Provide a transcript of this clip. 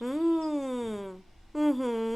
Mm. Mm-hmm.